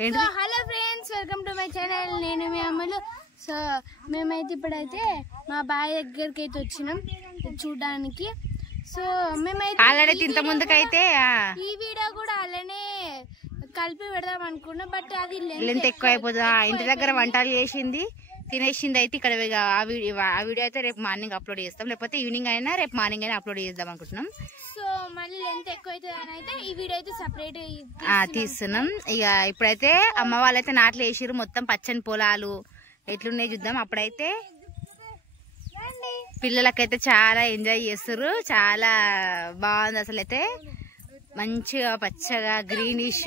Hello friends, welcome to my channel. నేను మీ అమ్మలు. So మేమైతే ఇప్పుడైతే మా బాయ్ దగ్గరికి అయితే వచ్చినాం చూడడానికి. సో మేమైతే ఆల్రెడీ ఇంత ముందుకైతే ఈ వీడియో కూడా అలానే కలిపి పెడదాం అనుకున్నా, బట్ అది లెంత్ ఎక్కువ అయిపోతుంది. ఇంటి దగ్గర వంటలు చేసింది తినేసింది అయితే ఇక్కడ ఆ వీడియో అయితే రేపు మార్నింగ్ అప్లోడ్ చేస్తాం, లేకపోతే ఈవినింగ్ అయినా రేపు మార్నింగ్ అయినా అప్లోడ్ చేద్దాం అనుకుంటున్నాం. సో మళ్ళీ లెంత్ ఎక్కువ అవుతుంది అని అయితే ఈ వీడియో అయితే సపరేట్ తీస్తున్నాం. ఇక ఇప్పుడైతే అమ్మ వాళ్ళైతే నాట్లు వేసిరు, మొత్తం పచ్చని పొలాలు ఎట్లున్నాయి చూద్దాం. అప్పుడైతే పిల్లలకైతే చాలా ఎంజాయ్ చేస్తారు, చాలా బాగుంది అసలు. అయితే మంచిగా పచ్చగా గ్రీనిష్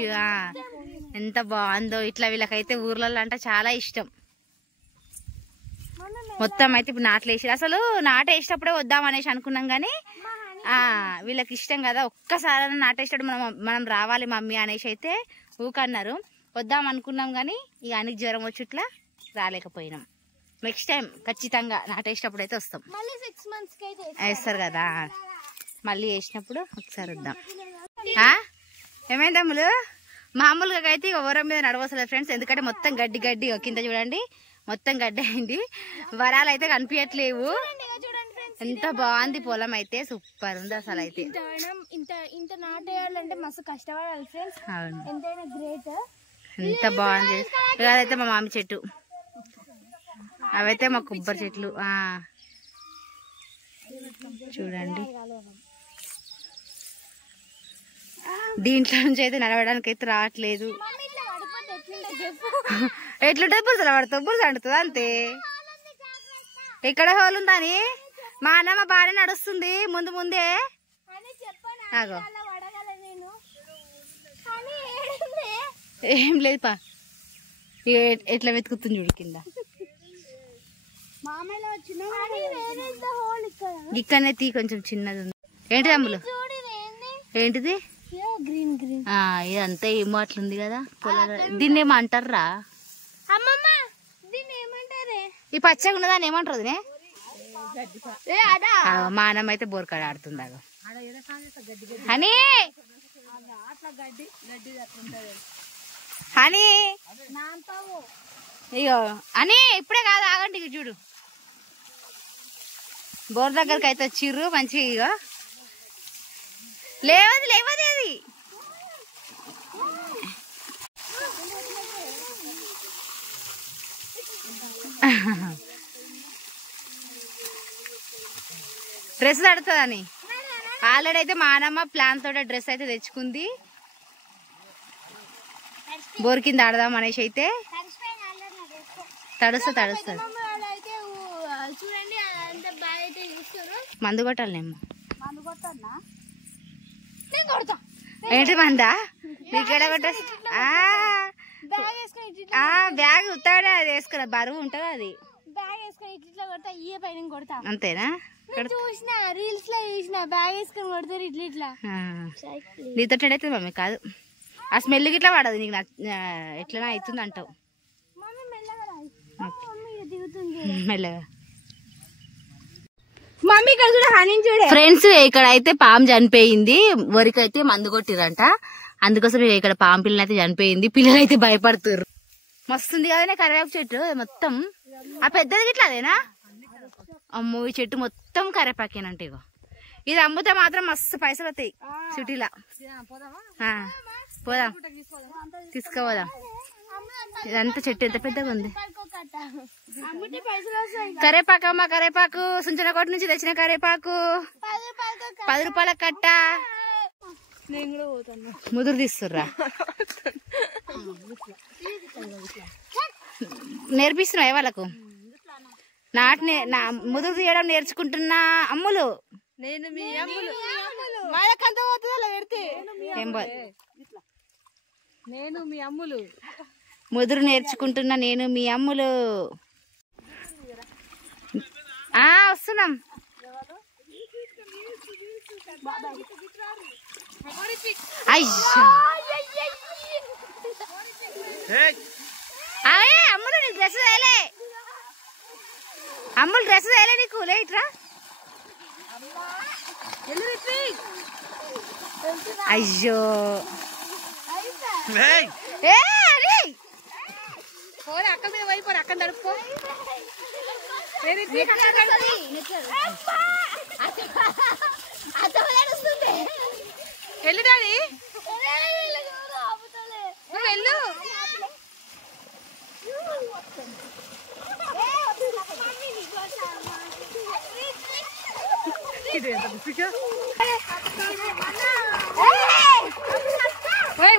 ఎంత బాగుందో. ఇట్లా వీళ్ళకైతే ఊర్లలో అంటే చాలా ఇష్టం. మొత్తం అయితే ఇప్పుడు నాట్లు వేసి అసలు నాటేసేటప్పుడే వద్దాం అనేసి అనుకున్నాం, కానీ వీళ్ళకి ఇష్టం కదా, ఒక్కసారి నాటేసేటప్పుడు మనం రావాలి మమ్మీ అనేసి అయితే ఊకన్నారు. వద్దాం అనుకున్నాం కానీ ఇక అనికి జ్వరం వచ్చి ఇట్లా రాలేకపోయినాం. నెక్స్ట్ టైం ఖచ్చితంగా నాటేసేటప్పుడు అయితే వస్తాం. వేస్తారు కదా, మళ్ళీ వేసినప్పుడు ఒకసారి వద్దాం. ఏమైంది అమ్ములు? మామూలుగా అయితే ఓరం మీద నడవసలేదు ఫ్రెండ్స్, ఎందుకంటే మొత్తం గడ్డి గడ్డి కింద చూడండి, మొత్తం గడ్డి అయింది. వరాలు అయితే కనిపించట్లేవు. ఎంత బాగుంది పొలం అయితే, సూపర్ ఉంది అసలు. అయితే ఇంత నాటేయాలంటే మస్తు కష్టపడాలి ఫ్రెండ్స్, ఎంతైనా గ్రేట్. ఎంత బాగుంది. ఇదైతే మా మామి చెట్టు, అవైతే మా కొబ్బరి చెట్లు. చూడండి, దీంట్లో నుంచి అయితే నడవడానికి అయితే రావట్లేదు. ఎట్లుంటది బురసలు పడుతుంది, బురస అంటుతుంది అంతే. ఇక్కడ హోల్ ఉందని మా అన్నమ్మ బాగానే నడుస్తుంది ముందు ముందే. ఆగో ఏం లేదు పా, ఎట్లా వెతుకుతుంది చూడు కింద. ఇక్కడనే తీ కొంచెం చిన్నది ఉంది. ఏంటిది అమ్ములు? ఏంటిది? గ్రీన్ గ్రీన్ ఇదంతా ఏమో అట్లుంది కదా పొలాలు. దీన్ని ఏమో అంటారా? ఈ పచ్చగా ఉన్నదాన్ని ఏమంటారు? మా అన్నమ్మ అయితే బోర్కాడ ఆడుతుంది. అగో హనీ హనీ, ఇగో అని ఇప్పుడే కాదు, ఆగండి. ఇక చూడు, బోర్ దగ్గరికి అయితే వచ్చిర్రు మంచిగా. ఇగో లేవది లేవది అది. డ్రెస్ తడుతుందని ఆల్రెడీ అయితే మా నాన్నమ్మ ప్లాన్ తోట డ్రెస్ అయితే తెచ్చుకుంది. బోర్ కింద ఆడదాం అనేసి అయితే తడుస్తుంది. చూడండి మందు కొట్టాలేమో. ఏంటి మందా? నీకెడ కొట్ట బ్యాగ్ ఉత్తాడే అది వేసుకురా, బరువు ఉంటది అది. బ్యాగ్ వేసుకొని ఇట్లా కొడతా, ఇయ్య పైన కొడతా. అంతేనా? చూసిన రీల్స్ లో చూసిన బ్యాగ్ వేసుకొని కొడతారు ఇట్లా ఇట్లా. నీతో అయితే మమ్మీ కాదు, ఆ స్మెల్ గిట్లా పడదు నీకు, ఎట్లనా అవుతుంది అంటావు. మెల్లగా మమ్మీ ఇక్కడ కూడా హనీ చూడే. ఫ్రెండ్స్, ఇక్కడ అయితే పాము చనిపోయింది, వరికైతే మందు కొట్టిరంట, అందుకోసం ఇక్కడ పాము పిల్లలు అయితే చనిపోయింది. పిల్లలు అయితే భయపడుతుర్రు. మస్తుంది కదనే కరివేపు చెట్టు మొత్తం. ఆ పెద్దది గిట్లా అదేనా? అమ్మో, ఈ చెట్టు మొత్తం కరివేపాకేనంట. ఇగో ఇది అమ్ముతే మాత్రం మస్తు పైసలు వస్తాయి సిటీలా. పోదాం, తీసుకోపోదాం. ఇదంతా చెట్టు ఎంత పెద్దగా ఉంది. కరేపాకు అమ్మ, కరేపాకు సుంచనకోట నుంచి తెచ్చిన కరేపాకు 10 రూపాయల కట్ట. ముదురు తీస్తుర్రా? నేర్పిస్తున్నా వాళ్ళకు ముదురు తీయడం నేర్చుకుంటున్నా అమ్ములు. నేను మీ అమ్ములు. నేను మీ అమ్ములు ముదురు నేర్చుకుంటున్నా, నేను మీ అమ్ములు. వస్తున్నాం. అమ్ములు నీకు డ్రెస్ వేయలే, అమ్ములు డ్రెస్ వేయలే నీకు. లేట్రా అయ్యో, అక్క మీద పోయిపోరు అక్క తడుపుకో వెళ్ళు డాడీ నువ్వు వెళ్ళు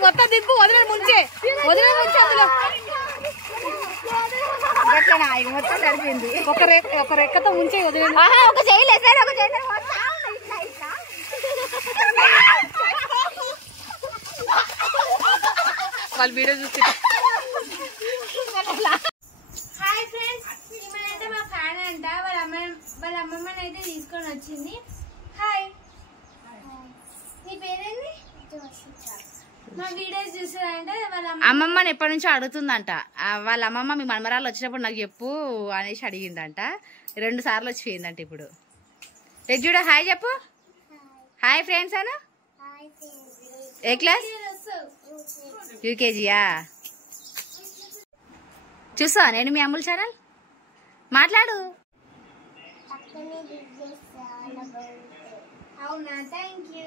మొత్తం దింపు వదిలే ముంచే అందులో మొత్తం సరిపోయింది ఒక రెక్కతో ముంచే వదిలే ఒక చేయలేదు ఒక చేయలేదు వాళ్ళు వీడియో చూసి హాయ్ ఫ్రెండ్స్ ఇమనైతే మా ఫ్యాన్ అంట వాళ్ళ అమ్మమ్మని అయితే తీసుకొని వచ్చింది. హాయ్ నీ పేరేంది? మా వీడియోస్ చూసారంటే వాళ్ళ అమ్మమ్మని ఎప్పటి నుంచో అడుగుతుందంట. వాళ్ళ అమ్మమ్మ మీ మనమరాలు వచ్చినప్పుడు నాకు చెప్పు అనేసి అడిగిందంట. 2 సార్లు వచ్చిపోయిందంట. ఇప్పుడు రెజ్జుడా హాయ్ చెప్పు. హాయ్ ఫ్రెండ్స్ అను. ఏ క్లాస్? యూకేజీయా? చూసా నేను మీ అమ్ముల్ ఛానల్ మాట్లాడు. అవునా, థ్యాంక్ యూ.